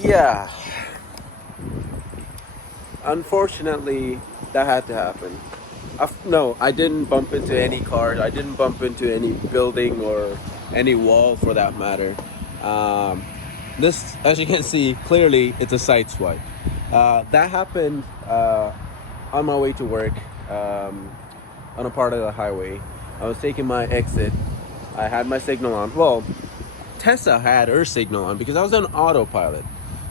Yeah, unfortunately, that had to happen. No, I didn't bump into any cars. I didn't bump into any building or any wall for that matter. Um, this, as you can see, clearly it's a side swipe. That happened on my way to work on a part of the highway. I was taking my exit. I had my signal on. Well, Tessa had her signal on because I was on autopilot.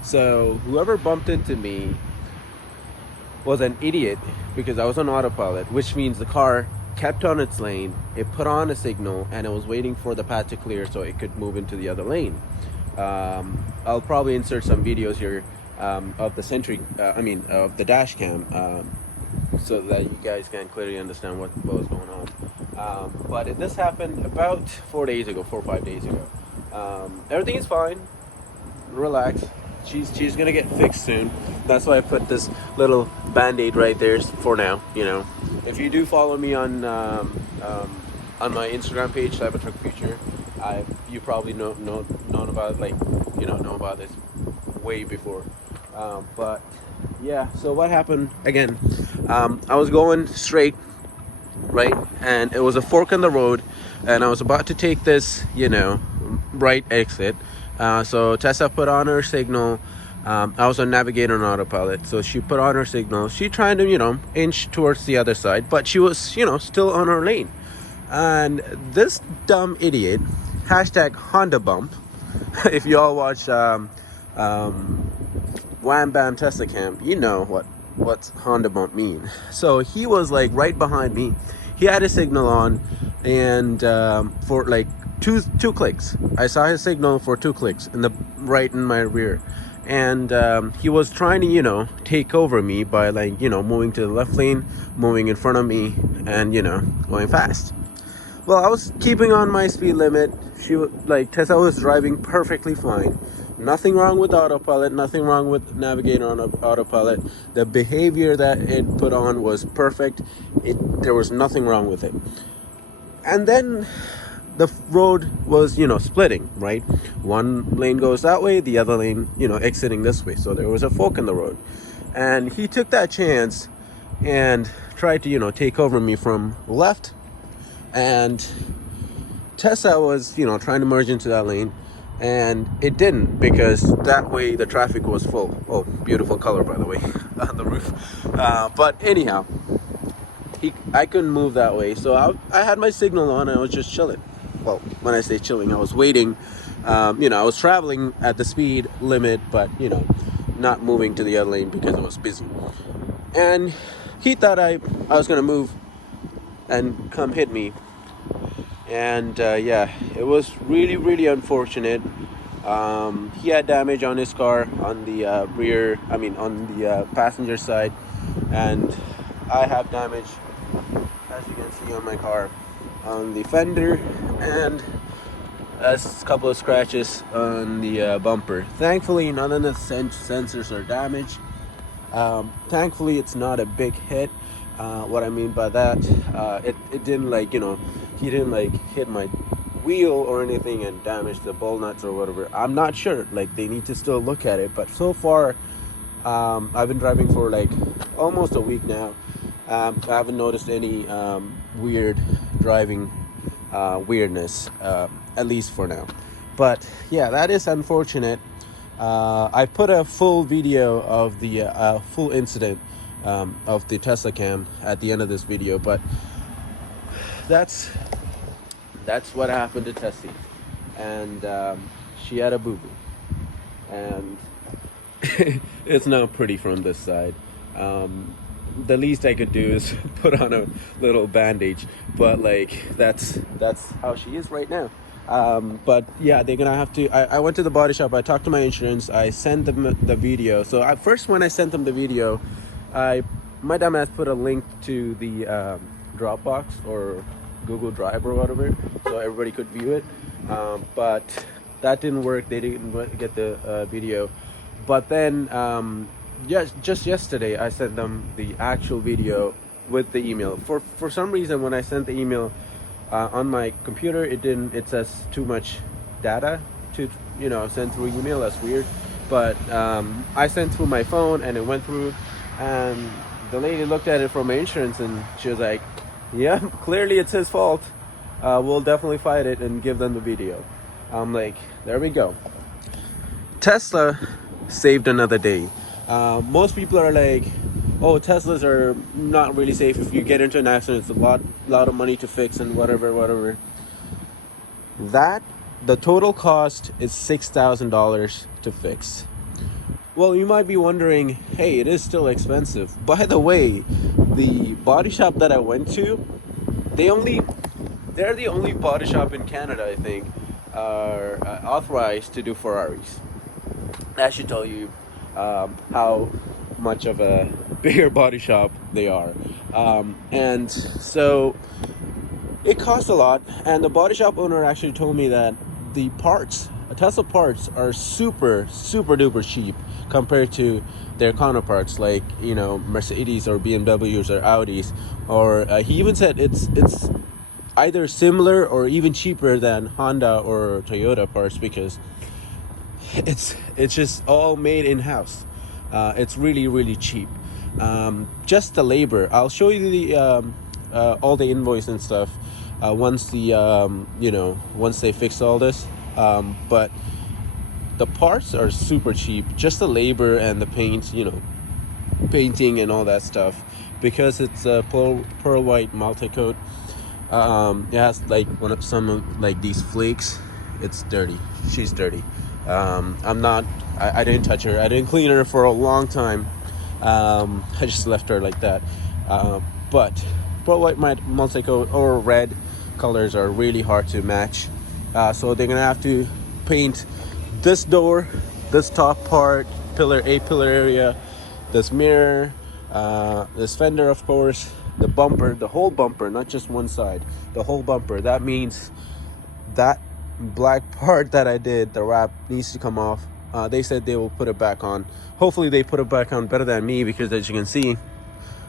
So whoever bumped into me was an idiot because I was on autopilot, which means the car kept on its lane, it put on a signal, and it was waiting for the path to clear so it could move into the other lane. I'll probably insert some videos here of the Sentry, of the dash cam, so that you guys can clearly understand what was going on. But this happened about 4 days ago, 4 or 5 days ago. Everything is fine. Relax. She's gonna get fixed soon. That's why I put this little band-aid right there for now. If you do follow me on my Instagram page, Cybertruck Future, you probably known about know about this way before. But yeah, so what happened again? I was going straight, right, and it was a fork in the road, and I was about to take this, right exit. So Tessa put on her signal. I was on Navigator and autopilot, so she put on her signal. She trying to, inch towards the other side, but she was, still on her lane. And this dumb idiot, hashtag Honda bump. If you all watch Wham Bam Tesla Camp, you know what's Honda bump mean. So he was like right behind me. He had his signal on, and for like two clicks, I saw his signal for 2 clicks in my rear, and he was trying to take over me by moving to the left lane, moving in front of me, and going fast. Well, I was keeping on my speed limit. Tessa was driving perfectly fine. Nothing wrong with autopilot, nothing wrong with Navigator on autopilot. The behavior that it put on was perfect. There was nothing wrong with it. And then the road was, splitting, right? One lane goes that way, the other lane, exiting this way. So there was a fork in the road. And he took that chance and tried to, take over me from left. And Tessa was, trying to merge into that lane, and it didn't, because that way the traffic was full. Oh, beautiful color, by the way, on the roof. But anyhow, I couldn't move that way, so I had my signal on, and I was just chilling. Well, when I say chilling, I was waiting. I was traveling at the speed limit, but, not moving to the other lane because it was busy. And he thought I was going to move and come hit me. And yeah, it was really, really unfortunate. He had damage on his car on the on the passenger side, and I have damage, as you can see, on my car, on the fender, and a couple of scratches on the bumper. Thankfully, none of the sensors are damaged. Thankfully, it's not a big hit. What I mean by that, it didn't he didn't hit my wheel or anything and damage the ball nuts or whatever. I'm not sure. They need to still look at it. But so far, I've been driving for almost a week now. I haven't noticed any weird driving weirdness, at least for now. But yeah, that is unfortunate. I put a full video of the full incident of the Tesla cam at the end of this video, but that's what happened to Tessie, and she had a boo-boo, and it's not pretty from this side. The least I could do is put on a little bandage, but that's how she is right now. But yeah, they're gonna have to. I went to the body shop. I talked to my insurance. I sent them the video. So at first, when I sent them the video, my dumbass put a link to the Dropbox or Google Drive or whatever, so everybody could view it. But that didn't work. They didn't get the video. But then, just yesterday, I sent them the actual video with the email. For some reason, when I sent the email on my computer, it didn't. It says too much data to send through email. That's weird. but I sent through my phone and it went through, and the lady looked at it from my insurance and she was like, yeah, clearly it's his fault. We'll definitely fight it and give them the video. I'm like, there we go. Tesla saved another day. Most people are like, oh, Teslas are not really safe. If you get into an accident, it's a lot of money to fix and whatever. The total cost is $6,000 to fix. Well, you might be wondering, hey, it is still expensive. By the way, the body shop that I went to, they're the only body shop in Canada, I think, are authorized to do Ferraris. That should tell you how much of a bigger body shop they are. And so it costs a lot, and the body shop owner actually told me that the parts, Tesla parts, are super duper cheap compared to their counterparts like, you know, Mercedes or BMWs or Audis, or he even said it's either similar or even cheaper than Honda or Toyota parts, because it's just all made in-house. It's really cheap. Just the labor, I'll show you the all the invoice and stuff once the once they fix all this, but the parts are super cheap. Just the labor and the paint, painting and all that stuff, because it's a pearl white multi-coat. It has like some like these flakes. It's dirty. She's dirty. I didn't touch her. I didn't clean her for a long time. I just left her like that. But pearl white multi-coat or red colors are really hard to match. So they're gonna have to paint this door, this top part, pillar area, this mirror, this fender, of course, the bumper, the whole bumper, not just one side, the whole bumper. That means that black part that I did, the wrap, needs to come off. They said they will put it back on. Hopefully they put it back on better than me, because as you can see,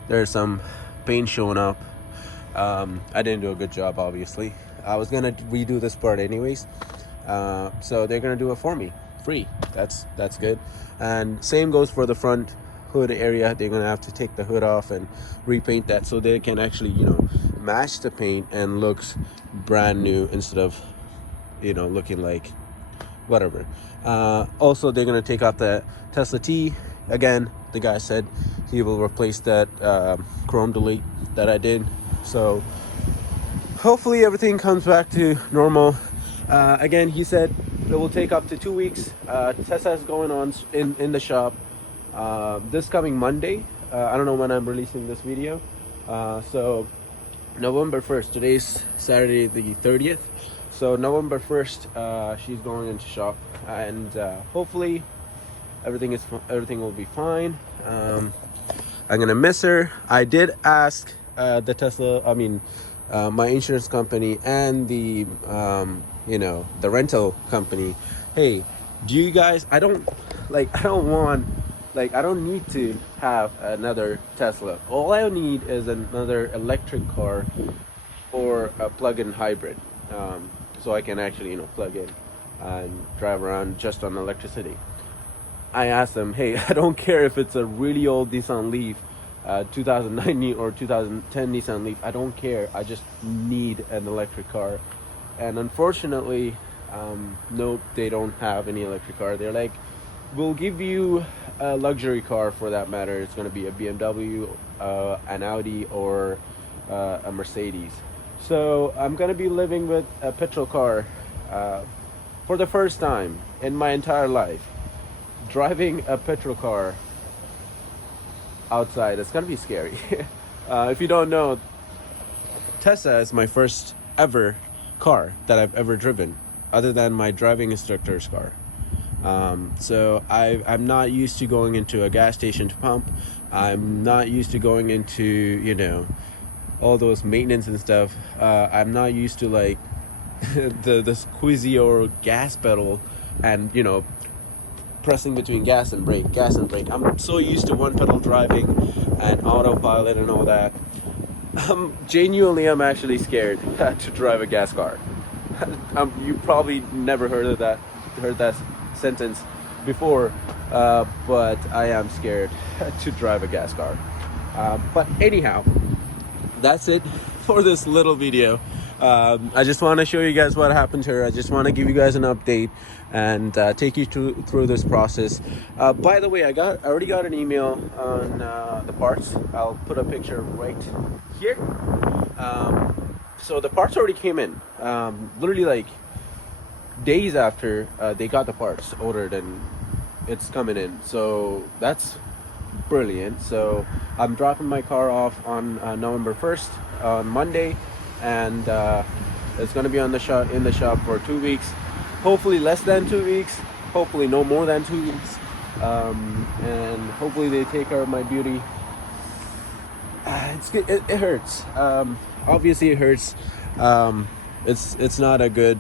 there's some paint showing up. I didn't do a good job, obviously. I was gonna redo this part anyways, so they're gonna do it for me free. That's good. And same goes for the front hood area. They're gonna have to take the hood off and repaint that so they can actually match the paint and looks brand new instead of looking like whatever. Also, they're gonna take out the Tesla T. Again, the guy said he will replace that chrome delete that I did. So hopefully everything comes back to normal. Again, he said it will take up to 2 weeks. Tesla is going on in the shop this coming Monday. I don't know when I'm releasing this video. So November 1st. Today's Saturday the 30th. So November 1st, she's going into shop, and hopefully everything will be fine. I'm gonna miss her. I did ask the Tesla, my insurance company and the the rental company, hey, do you guys, I don't need to have another Tesla. All I need is another electric car or a plug-in hybrid, so I can actually plug in and drive around just on electricity. I asked them, hey, I don't care if it's a really old Nissan Leaf, 2009 or 2010 Nissan Leaf. I don't care. I just need an electric car. And unfortunately, nope, they don't have any electric car. They're like, we'll give you a luxury car for that matter. It's going to be a BMW, an Audi, or a Mercedes. So I'm going to be living with a petrol car for the first time in my entire life. Driving a petrol car outside, it's gonna be scary. If you don't know, Tesla is my first ever car that I've ever driven, other than my driving instructor's car. So I'm not used to going into a gas station to pump. I'm not used to going into all those maintenance and stuff. I'm not used to like the squeezy or gas pedal and pressing between gas and brake. I'm so used to one pedal driving and autopilot and all that. Genuinely, I'm actually scared to drive a gas car. You probably never heard that sentence before, but I am scared to drive a gas car. But anyhow, that's it for this little video. I just want to show you guys what happened to her. I just want to give you guys an update and take you through this process. By the way, I already got an email on the parts. I'll put a picture right here. So the parts already came in, literally like days after they got the parts ordered, and it's coming in. So that's brilliant. So I'm dropping my car off on November 1st on Monday, and it's going to be in the shop for 2 weeks, hopefully less than 2 weeks, hopefully no more than 2 weeks, and hopefully they take care of my beauty. It hurts. Obviously it hurts. It's not a good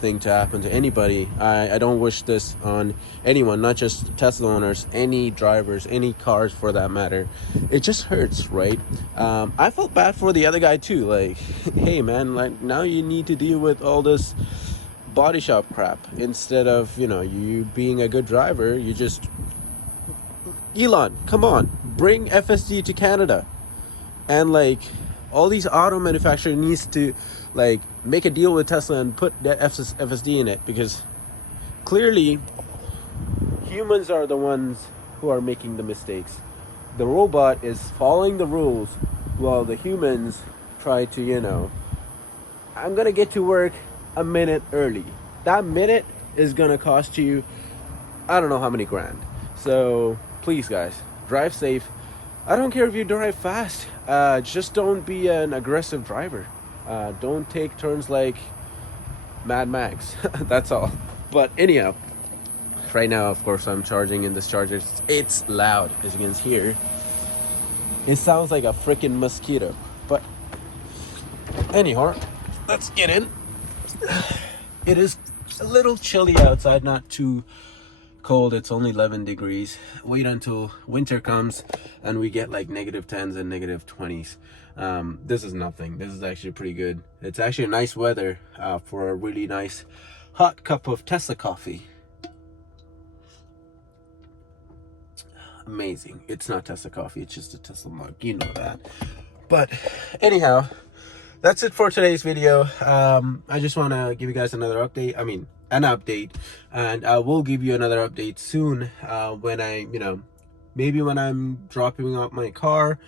thing to happen to anybody. I don't wish this on anyone, not just Tesla owners, any drivers, any cars for that matter. It just hurts, right? I felt bad for the other guy too. Like, hey man, like now you need to deal with all this body shop crap instead of, you being a good driver. You just, Elon, come on, bring FSD to Canada. And like, all these auto manufacturers needs to like make a deal with Tesla and put that FSD in it, because clearly humans are the ones who are making the mistakes. The robot is following the rules while the humans try to, I'm gonna get to work a minute early. That minute is gonna cost you, I don't know how many grand. So please guys, drive safe. I don't care if you drive fast, just don't be an aggressive driver. Don't take turns like Mad Max. That's all. But anyhow, right now, of course, I'm charging in this charger. It's loud, as you can hear. It sounds like a freaking mosquito. But anyhow, let's get in. It is a little chilly outside, not too cold. It's only 11 degrees. Wait until winter comes and we get like -10s and -20s. This is nothing. This is actually pretty good. It's actually nice weather for a really nice hot cup of Tesla coffee. Amazing. It's not Tesla coffee, it's just a Tesla mug, you know that. But anyhow, that's it for today's video. I just want to give you guys another update. An update, and I will give you another update soon when I, maybe when I'm dropping out my car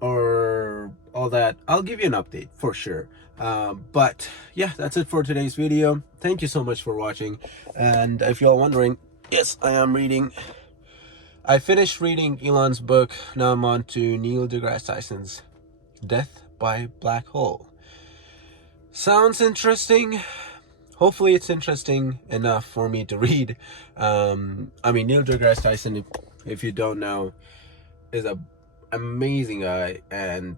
or all that. I'll give you an update for sure. But yeah, that's it for today's video. Thank you so much for watching. And if you're wondering, yes, I finished reading Elon's book. Now I'm on to Neil deGrasse Tyson's Death by Black Hole. Sounds interesting. Hopefully it's interesting enough for me to read. Neil deGrasse Tyson, if you don't know, is an amazing guy, and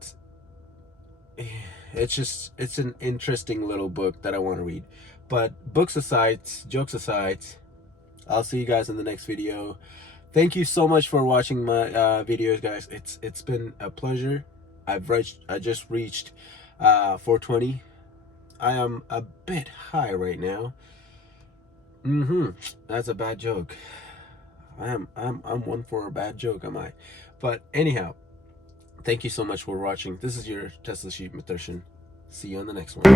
it's an interesting little book that I want to read. But books aside, jokes aside, I'll see you guys in the next video. Thank you so much for watching my videos, guys. It's been a pleasure. I just reached 420. I am a bit high right now. That's a bad joke. I'm one for a bad joke, am I? But anyhow, thank you so much for watching. This is your Tesla Sheep Mathurshan. See you on the next one.